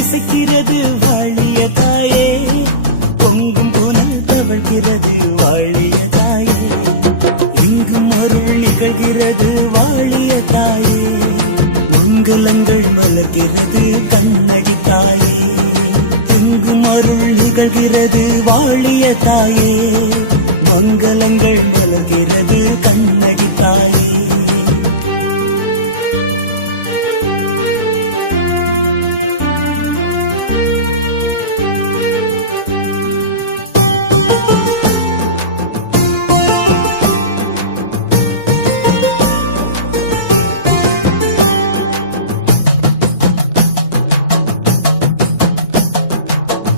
இசைக்கிறது வாழிய தாயே, பொங்கும் புனல் தவழ்கிறது வாழிய தாயே, எங்கும் அருள் நிகழ்கிறது வாழிய தாயே, மங்களங்கள் மலர்கிறது கண்ணடி தாயே, எங்கும் அருள் நிகழ்கிறது வாழிய தாயே, மங்களங்கள் மலர்கிறது கண்ணடி தாயே.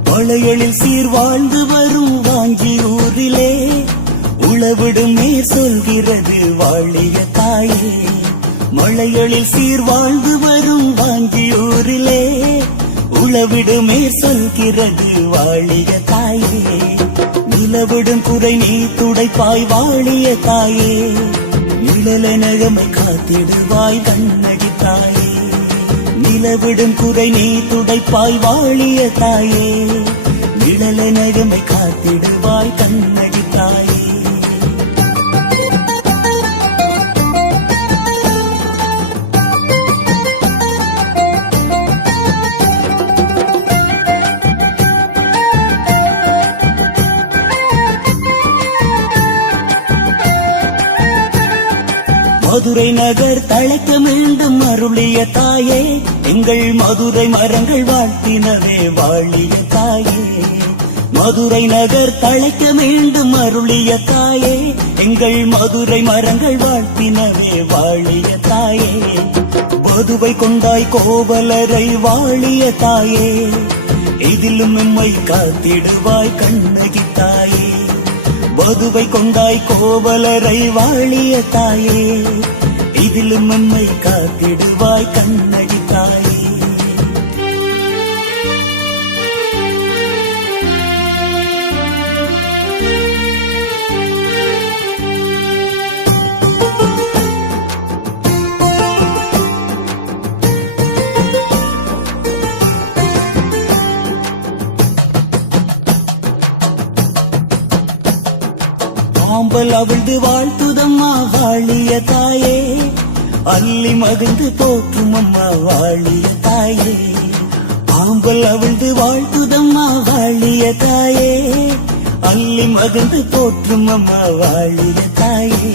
மலையளில் சீர் வாழ்ந்து வரும் வாஞ்சியூரிலே உளவிடும் நீர் சொல்கிறது வாழிய தாயே, மலையளில் சீர் வாழ்ந்து வரும் வாஞ்சியூரிலே உளவிடும் நீர் சொல்கிறது வாழிய தாயே, நிலவிடும் குறை நீ துடைப்பாய் வாழிய தாயே, நிழலெனகமை காத்திடுவாய் கண்ணடி தாயே, நிலவிடும் குறை நீ துடைப்பாய் வாழிய தாயே, நிழலெனகமை காத்திடுவாய் கண்ணடி தாயே. மதுரை நகர் தழைக்க மீண்டும் அருளிய தாயே, எங்கள் மதுரை மரங்கள் வாழ்த்தினவே வாழிய தாயே, மதுரை நகர் தழைக்க மீண்டும் அருளிய தாயே, எங்கள் மதுரை மரங்கள் வாழ்த்தினவே வாழிய தாயே, மதுவை கொண்டாய் கோவலரை வாழிய தாயே, இதிலும் எம்மை காத்திடுவாய் கண்ணகி தாயே, மதுவை கொண்டாய் கோவலரை வாழிய தாயே, இதிலும் எம்மை காத்திடுவாய் கண்ணடி தாயே. ஆம்பல் அவிழ்ந்து வாழ்த்துதம்மா வாழிய தாயே, அள்ளி மகிழ்ந்து போற்றும் அம்மா வாழிய தாயே, ஆம்பல் அவிழ்ந்து வாழ்த்துதம்மா வாழிய தாயே, அள்ளி மகிழ்ந்து போற்றும் அம்மா வாழிய தாயே,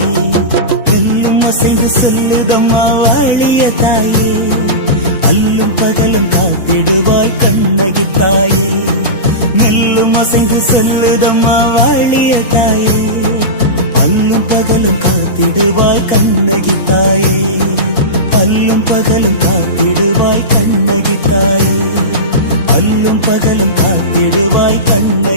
எல்லும் அசைந்து செல்லுதம்மா வாழிய தாயே, அல்லும் பகலும் காத்திடுவாய் கண்ணகி தாயே, நெல்லும் அசைந்து செல்லுதம்மா வாழிய தாயே, அல்லும் பகலும் காத்திடுவாய் கண்ணகி தாயே, அல்லும் பகலும் காத்திடுவாய் கண்ணகி தாயே, அல்லும் பகலும் காத்திடுவாய் கண்ணகி